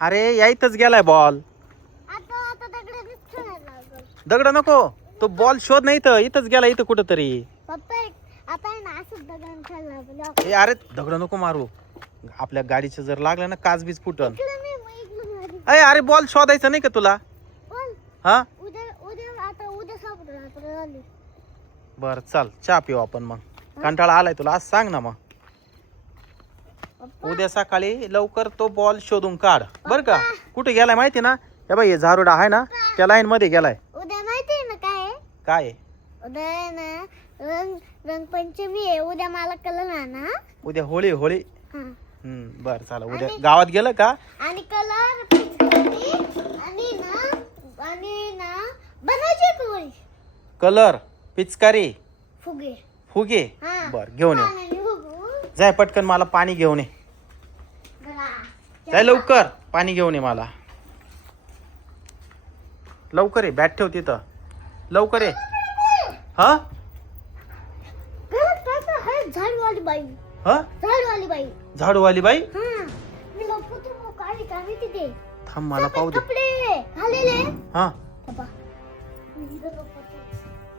अरे यायतच गेलाय बॉल. दगड नको, तो बॉल शोध नाही तर इथंच गेला, इथं कुठंतरी. ए अरे दगड नको मारू, आपल्या गाडीचं जर लागलं ना काचबीज फुटन. अरे बॉल शोधायचा नाही का तुला? हा बर चल चहा पिऊ आपण मग. कंटाळा आलाय तुला, आज सांग ना मग. उद्या सकाळी लवकर तो बॉल शोधून काढ बर का. कुठे गेलाय माहिती ना? हे बाई झारुडा आहे ना त्या लाईन मध्ये गेलाय. उद्या माहिती ना काय काय? उद्या ना रंगपंचमी आहे. उद्या मला कलर आणा. उद्या होळी. होळी बर चला उद्या गावात गेलं का? आणि कलर आणि ना बनायची होळी. कलर पिचकारी फुगे फुगे बर घेऊन ये. जाय पटकन मला पाणी घेऊन ये. जाय लवकर पाणी घेऊन ये मला. लवकर ये, बॅट ठेव तिथं. लवकर ये. हा झाडवाली बाई. हा झाडवाली बाई. झाडूवाली बाई. मी लपवतो काय काय तिथे. थांब मला पाहू दे. कपडे घालेले. हा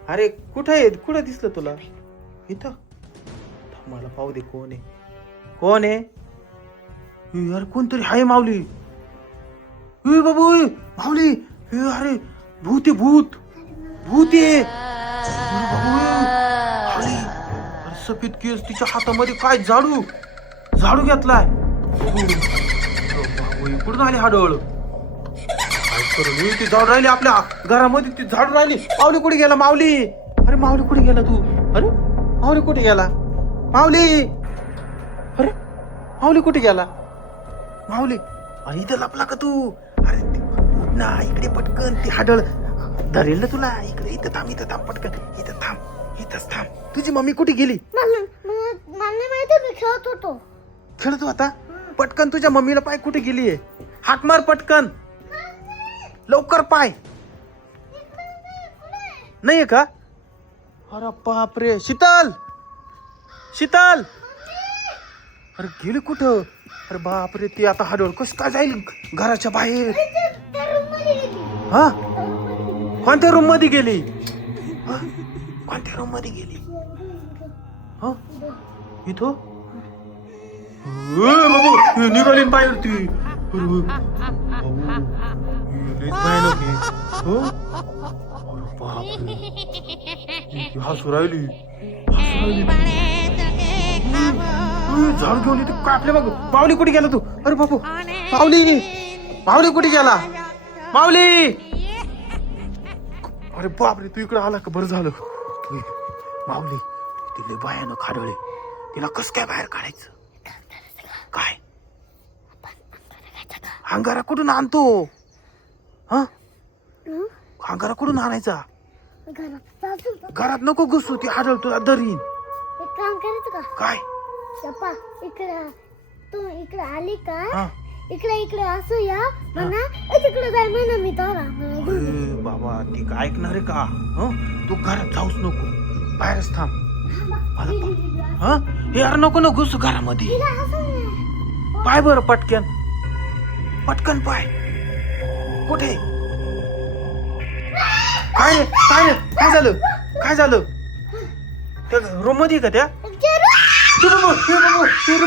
अरे कुठे आहे? कुठे दिसलं तुला? इथं थांब मला पाहू दे. कोण आहे? कोण आहे? यार कोणतरी आहे. माऊली. ए बाबू माऊली. अरे भूत आहे, भूत. भूत आहे. सफेद केस, तिच्या हातामध्ये काय झाडू घेतलाय. कुठून आली हाडळ? ती झाडू राहिली आपल्या घरामध्ये, ती झाडू राहिली. माऊली कुठे गेला? माऊली. अरे माऊली कुठे गेला तू? अरे माऊली कुठे गेला? माऊली. अरे माऊली कुठे गेला? माऊली अरे इथं लपला का तू? अरे ना इकडे पटकन, ती हाडळ धरेल ना तुला. इकडे इथं थांब पटकन. इथं थांब, इथंच थांब. तुझी मम्मी कुठे गेली? मला माहिती, मी खेळत होतो. खेळतो आता? पटकन तुझ्या मम्मीला पाय कुठे गेलीये. हाक मार पटकन, लवकर पाय. नाहीये का? अरे बापरे. शीतल. अरे गेली कुठं? अरे बापरे, ती आता हाडळ कस काय जाईल घराच्या बाहेर? हा कोणत्या रूम मध्ये गेली? कोणत्या रूम मध्ये गेली? हा इथं बाबू निघाली बाहेर ती. हसू राहिली. झाडू घेऊन येते काय आपल्या बघ. माऊली कुठे गेला तू? अरे बापू माऊली कुठे गेला? माऊली. अरे बापरे, तू इकडे आला का? बरं झालं. माऊली तिले बायानं खाडळे, तिला कस काय बाहेर काढायचं? काय अंगारा कुठून आणतो? हा अंगारा कुठून आणायचा? घरात नको घुसू, ती हाडळ तुला धरीन. एक काम करायचं का? काय? पप्पा तू इकडे आली का? इकडे असं या म्हणा. तिकडे जाय म्हणा. मी तर बाबा ती काय ऐकणार आहे का? तू घरात जाऊच नको, बाहेरच थांब. मला हे यार नको ना घुसू घरामध्ये. पाय बरं पटकन पाय. कुठे? काय झालं? त्या रूम मध्ये का त्या?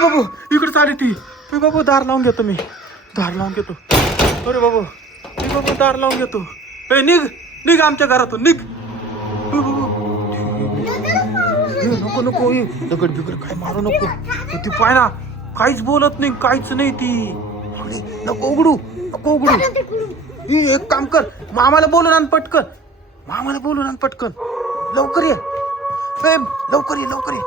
बाबू इकडे चालली ती. बाबू दार लावून घेतो मी. अरे बाबू दार लावून घेतो. निघ आमच्या घरातून निघ. नको दगड बिगड काय मारू नको. ती पाय ना काहीच बोलत नाही, काहीच नाही ती. नको उघडू. एक काम कर, मामाला बोलून आण पटकन. लवकर ये. लवकर ये.